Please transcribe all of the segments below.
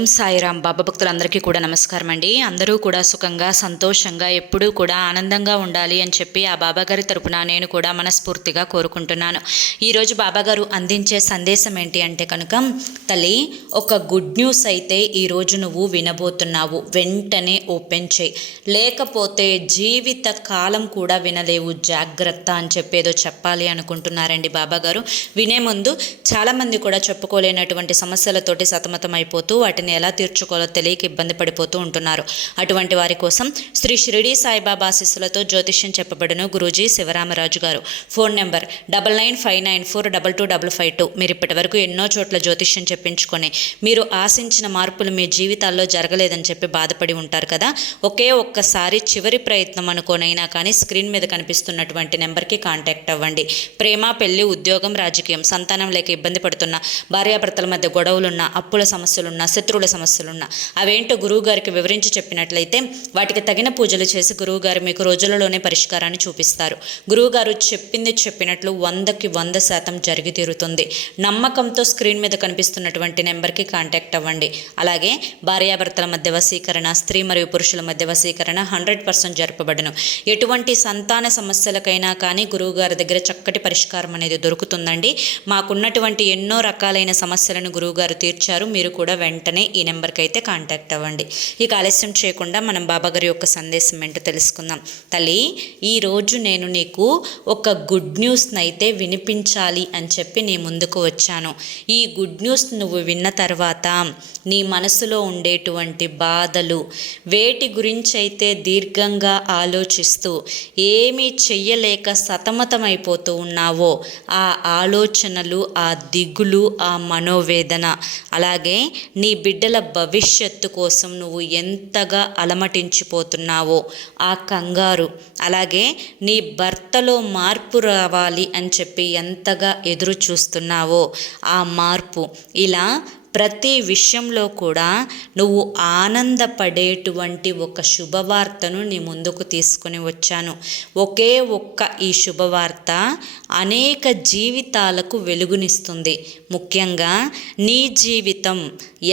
ఓం సాయిరాం. బాబా భక్తులందరికీ కూడా నమస్కారం అండి. అందరూ కూడా సుఖంగా సంతోషంగా ఎప్పుడూ కూడా ఆనందంగా ఉండాలి అని చెప్పి ఆ బాబాగారి తరపున నేను కూడా మనస్ఫూర్తిగా కోరుకుంటున్నాను. ఈరోజు బాబాగారు అందించే సందేశం ఏంటి అంటే కనుక, తల్లి ఒక గుడ్ న్యూస్ అయితే ఈరోజు నువ్వు వినబోతున్నావు, వెంటనే ఓపెన్ చేయి, లేకపోతే జీవిత కాలం కూడా వినలేవు, జాగ్రత్త అని చెప్పేదో చెప్పాలి అనుకుంటున్నారండి బాబాగారు. వినే ముందు చాలామంది కూడా చెప్పుకోలేనటువంటి సమస్యలతోటి సతమతం అయిపోతూ వాటిని ఎలా తీర్చుకోవాలో తెలియక ఇబ్బంది పడిపోతూ ఉంటున్నారు. అటువంటి వారి కోసం శ్రీ షిరిడి సాయిబాబా ఆశీస్సులతో జ్యోతిష్యం చెప్పబడును గురూజీ శివరామరాజు గారు. Phone number 9959422552. మీరు ఇప్పటి వరకు ఎన్నో చోట్ల జ్యోతిష్యం చెప్పించుకొని మీరు ఆశించిన మార్పులు మీ జీవితాల్లో జరగలేదని చెప్పి బాధపడి ఉంటారు కదా. ఒక్కసారి చివరి ప్రయత్నం అనుకోనైనా కానీ స్క్రీన్ మీద కనిపిస్తున్నటువంటి నెంబర్కి కాంటాక్ట్ అవ్వండి. ప్రేమ, పెళ్లి, ఉద్యోగం, రాజకీయం, సంతానం లేక ఇబ్బంది పడుతున్న, భార్యాభర్తల మధ్య గొడవలున్న, అప్పుల సమస్యలున్న, శత్రువుల సమస్యలున్న అవేంటో గురువుగారికి వివరించి చెప్పినట్లయితే వాటికి తగిన పూజలు చేసి గురువుగారు మీకు రోజులలోనే పరిష్కారాన్ని చూపిస్తారు. గురువుగారు చెప్పింది చెప్పినట్లు 100% జరిగి తీరుతుంది. నమ్మకంతో స్క్రీన్ మీద కనిపిస్తున్నటువంటి నెంబర్కి కాంటాక్ట్ అవ్వండి. అలాగే భార్యాభర్తల మధ్య వశీకరణ, స్త్రీ మరియు పురుషుల మధ్య వశీకరణ 100% జరపబడును. ఎటువంటి సంతాన సమస్యలకైనా కానీ గురువుగారి దగ్గర చక్కటి పరిష్కారం అనేది దొరుకుతుందండి. మాకున్నటువంటి ఎన్నో రకాలైన సమస్యలను గురువుగారు తీర్చారు. మీరు కూడా వెంటనే ఈ నెంబర్కి అయితే కాంటాక్ట్ అవ్వండి. ఇక ఆలస్యం చేయకుండా మనం బాబాగారి యొక్క సందేశం ఏంటో తెలుసుకుందాం. తల్లి, ఈరోజు నేను నీకు ఒక గుడ్ న్యూస్ని అయితే వినిపించాలి అని చెప్పి నీ ముందుకు వచ్చాను. ఈ గుడ్ న్యూస్ నువ్వు విన్న తర్వాత నీ మనసులో ఉండేటువంటి బాధలు, వేటి గురించి అయితే దీర్ఘంగా ఆలోచిస్తూ ఏమీ చెయ్యలేక సతమతమైపోతూ ఉన్నావో ఆ ఆలోచనలు, ఆ దిగులు, ఆ మనోవేదన, అలాగే నీ బిడ్డల భవిష్యత్తు కోసం నువ్వు ఎంతగా అలమటించిపోతున్నావో ఆ కంగారు, అలాగే నీ భర్తలో మార్పు రావాలి అని చెప్పి ఎంతగా ఎదురు చూస్తున్నావో ఆ మార్పు, ఇలా ప్రతి విషయంలో కూడా నువ్వు ఆనందపడేటువంటి ఒక శుభవార్తను నీ ముందుకు తీసుకొని వచ్చాను. ఒక్క ఈ శుభవార్త అనేక జీవితాలకు వెలుగునిస్తుంది. ముఖ్యంగా నీ జీవితం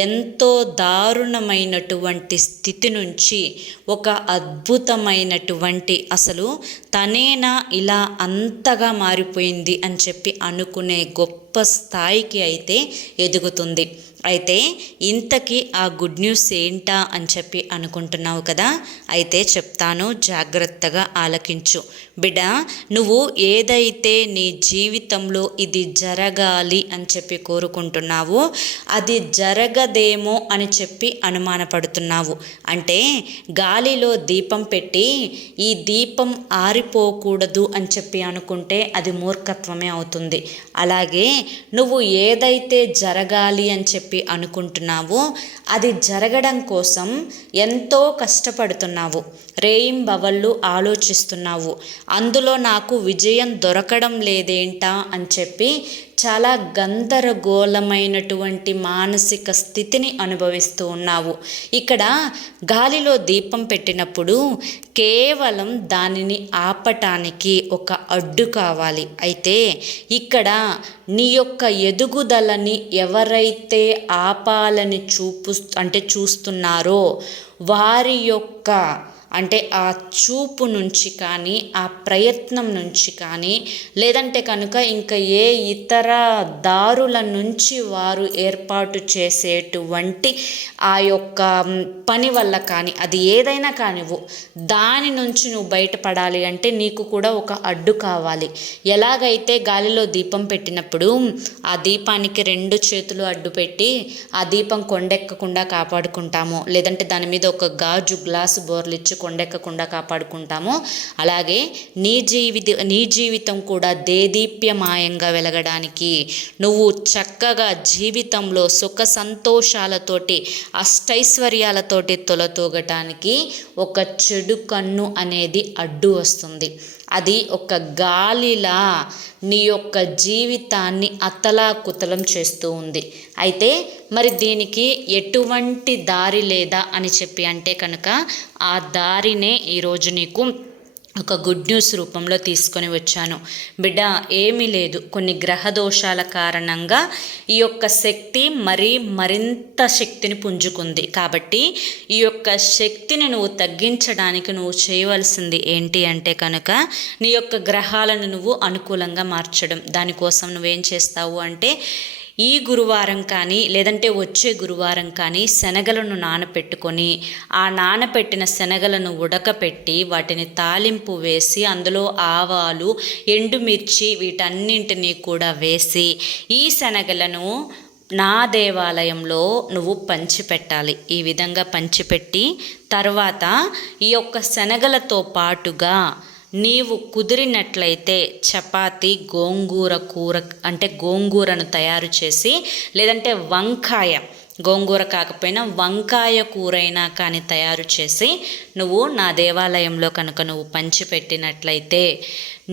ఎంతో దారుణమైనటువంటి స్థితి నుంచి ఒక అద్భుతమైనటువంటి, అసలు తనేనా ఇలా అంతగా మారిపోయింది అని చెప్పి అనుకునే గొప్ప స్థాయికి అయితే ఎదుగుతుంది. అయితే ఇంతకీ ఆ గుడ్ న్యూస్ ఏంటా అని చెప్పి అనుకుంటున్నావు కదా. అయితే చెప్తాను, జాగ్రత్తగా ఆలకించు. బిడ్డ, నువ్వు ఏదైతే నీ జీవితంలో ఇది జరగాలి అని చెప్పి కోరుకుంటున్నావో అది జరగదేమో అని చెప్పి అనుమానపడుతున్నావు. అంటే గాలిలో దీపం పెట్టి ఈ దీపం ఆరిపోకూడదు అని చెప్పి అనుకుంటే అది మూర్ఖత్వమే అవుతుంది. అలాగే నువ్వు ఏదైతే జరగాలి అని చెప్పి అనుకుంటున్నావో అది జరగడం కోసం ఎంతో కష్టపడుతున్నావు, రేయింబవళ్ళు ఆలోచిస్తున్నావు. అందులో నాకు విజయం దొరకడం లేదేంటా అని చెప్పి చాలా గందరగోళమైనటువంటి మానసిక స్థితిని అనుభవిస్తూ ఉన్నావు. ఇక్కడ గాలిలో దీపం పెట్టినప్పుడు కేవలం దానిని ఆపటానికి ఒక అడ్డు కావాలి. అయితే ఇక్కడ నీ యొక్క ఎదుగుదలని ఎవరైతే ఆపాలని చూస్తున్నారో వారి యొక్క ఆ చూపు నుంచి కానీ, ఆ ప్రయత్నం నుంచి కానీ, లేదంటే కనుక ఇంకా ఏ ఇతర దారుల నుంచి వారు ఏర్పాటు చేసేటువంటి ఆ యొక్క పని వల్ల కానీ, అది ఏదైనా కానివ్వు, దాని నుంచి నువ్వు బయటపడాలి అంటే నీకు కూడా ఒక అడ్డు కావాలి. ఎలాగైతే గాలిలో దీపం పెట్టినప్పుడు ఆ దీపానికి 2 చేతులు అడ్డు పెట్టి ఆ దీపం కొండెక్కకుండా కాపాడుకుంటామో, లేదంటే దాని మీద ఒక గ్లాసు బోర్లిచ్చి కొండెక్కకుండా కాపాడుకుంటామో, అలాగే నీ జీవితం కూడా దేదీప్యమాయంగా వెలగడానికి, నువ్వు చక్కగా జీవితంలో సుఖ సంతోషాలతోటి అష్టైశ్వర్యాలతోటి తొలతూగటానికి ఒక చెడు కన్ను అనేది అడ్డు వస్తుంది. అది ఒక గాలిలా నీ యొక్క జీవితాన్ని అతలాకుతలం చేస్తూ ఉంది. అయితే మరి దీనికి ఎటువంటి దారి లేదా అని చెప్పి అంటే కనుక ఆ దారినే ఈరోజు నీకు ఒక గుడ్ న్యూస్ రూపంలో తీసుకొని వచ్చాను. బిడ్డ, ఏమీ లేదు, కొన్ని గ్రహ దోషాల కారణంగా ఈ యొక్క శక్తి మరింత శక్తిని పుంజుకుంది. కాబట్టి ఈ యొక్క శక్తిని నువ్వు తగ్గించడానికి నువ్వు చేయవలసింది ఏంటి అంటే కనుక నీ యొక్క గ్రహాలను నువ్వు అనుకూలంగా మార్చడం. దానికోసం నువ్వేం చేస్తావు అంటే ఈ గురువారం కానీ లేదంటే వచ్చే గురువారం కానీ శనగలను నానపెట్టుకొని ఆ నానపెట్టిన శనగలను ఉడకపెట్టి వాటిని తాలింపు వేసి అందులో ఆవాలు, ఎండుమిర్చి వీటన్నింటినీ కూడా వేసి ఈ శనగలను నా దేవాలయంలో నువ్వు పంచిపెట్టాలి. ఈ విధంగా పంచిపెట్టి తర్వాత ఈ యొక్క శనగలతో పాటుగా నీవు కుదిరినట్లయితే చపాతి, గోంగూర కూర అంటే గోంగూరను తయారు చేసి, లేదంటే వంకాయ, గోంగూర కాకపోయినా వంకాయ కూరైనా కానీ తయారు చేసి నువ్వు నా దేవాలయంలో కనుక నువ్వు పంచిపెట్టినట్లయితే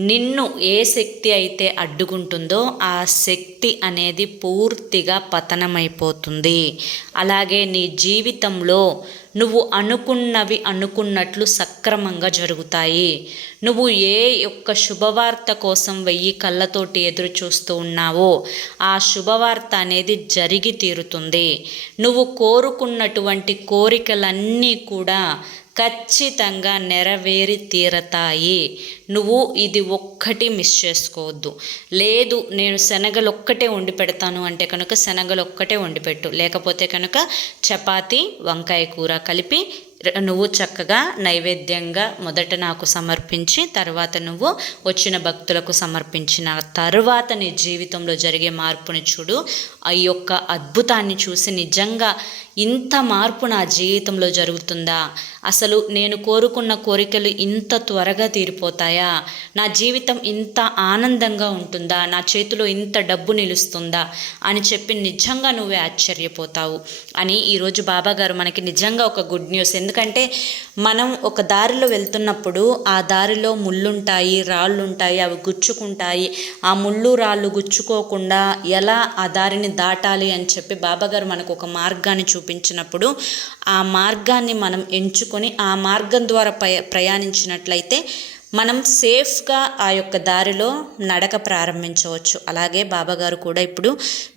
నిన్ను ఏ శక్తి అయితే అడ్డుకుంటుందో ఆ శక్తి అనేది పూర్తిగా పతనమైపోతుంది. అలాగే నీ జీవితంలో నువ్వు అనుకున్నవి అనుకున్నట్లు సక్రమంగా జరుగుతాయి. నువ్వు ఏ యొక్క శుభవార్త కోసం 1000 కళ్ళతోటి ఎదురు చూస్తూ ఉన్నావో ఆ శుభవార్త అనేది జరిగి తీరుతుంది. నువ్వు కోరుకున్నటువంటి కోరికలన్నీ కూడా ఖచ్చితంగా నెరవేరి తీరతాయి. నువ్వు ఇది ఒక్కటి మిస్ చేసుకోవద్దు. లేదు నేను శనగలు ఒక్కటే వండి పెడతాను అంటే కనుక శనగలు ఒక్కటే వండి పెట్టు. లేకపోతే కనుక చపాతి, వంకాయ కూర కలిపి నువ్వు చక్కగా నైవేద్యంగా మొదట నాకు సమర్పించి తర్వాత నువ్వు వచ్చిన భక్తులకు సమర్పించిన తర్వాత నీ జీవితంలో జరిగే మార్పుని చూడు. ఆ యొక్క అద్భుతాన్ని చూసి నిజంగా ఇంత మార్పు నా జీవితంలో జరుగుతుందా, అసలు నేను కోరుకున్న కోరికలు ఇంత త్వరగా తీరిపోతాయా, నా జీవితం ఇంత ఆనందంగా ఉంటుందా, నా చేతిలో ఇంత డబ్బు నిలుస్తుందా అని చెప్పి నిజంగా నువ్వే ఆశ్చర్యపోతావు అని ఈరోజు బాబాగారు మనకి నిజంగా ఒక గుడ్ న్యూస్. ఎందుకంటే మనం ఒక దారిలో వెళ్తున్నప్పుడు ఆ దారిలో ముళ్ళుంటాయి, రాళ్ళుంటాయి, అవి గుచ్చుకుంటాయి. ఆ ముళ్ళు రాళ్ళు గుచ్చుకోకుండా ఎలా ఆ దారిని దాటాలి అని చెప్పి బాబాగారు మనకు ఒక మార్గాన్ని చూపించినప్పుడు ఆ మార్గాన్ని మనం ఎంచుకొని ఆ మార్గం ద్వారా ప్రయాణించినట్లయితే మనం సేఫ్గా ఆ యొక్క దారిలో నడక ప్రారంభించవచ్చు. అలాగే బాబాగారు కూడా ఇప్పుడు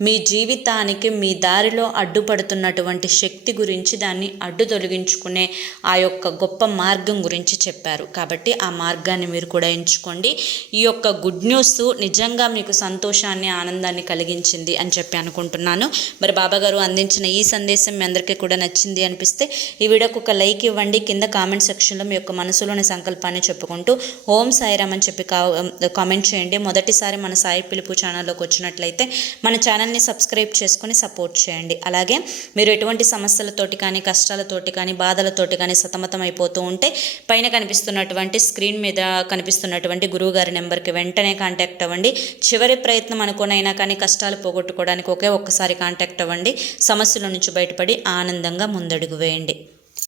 మీ జీవితానికి మీ దారిలో అడ్డుపడుతున్నటువంటి శక్తి గురించి, దాన్ని అడ్డు తొలగించుకునే ఆ యొక్క గొప్ప మార్గం గురించి చెప్పారు. కాబట్టి ఆ మార్గాన్ని మీరు కూడా ఎంచుకోండి. ఈ యొక్క గుడ్ న్యూస్ నిజంగా మీకు సంతోషాన్ని, ఆనందాన్ని కలిగించింది అని చెప్పి అనుకుంటున్నాను. మరి బాబాగారు అందించిన ఈ సందేశం మీ అందరికీ కూడా నచ్చింది అనిపిస్తే ఈ వీడియోకి ఒక లైక్ ఇవ్వండి. కింద కామెంట్ సెక్షన్లో మీ యొక్క మనసులోని సంకల్పాన్ని చెప్పుకుంటూ ఓం సాయిరామ్ అని చెప్పి కామెంట్ చేయండి. మొదటిసారి మన సాయి పిలుపు ఛానల్లోకి వచ్చినట్లయితే మన ఛానల్ని సబ్స్క్రైబ్ చేసుకొని సపోర్ట్ చేయండి. అలాగే మీరు ఎటువంటి సమస్యలతోటి కానీ, కష్టాలతోటి కానీ, బాధలతోటి కానీ సతమతం అయిపోతూ ఉంటే పైన కనిపిస్తున్నటువంటి స్క్రీన్ మీద కనిపిస్తున్నటువంటి గురువుగారి నెంబర్కి వెంటనే కాంటాక్ట్ అవ్వండి. చివరి ప్రయత్నం అనుకోనైనా కానీ కష్టాలు పోగొట్టుకోవడానికి ఒక్కసారి కాంటాక్ట్ అవ్వండి. సమస్యల నుంచి బయటపడి ఆనందంగా ముందడుగు వేయండి.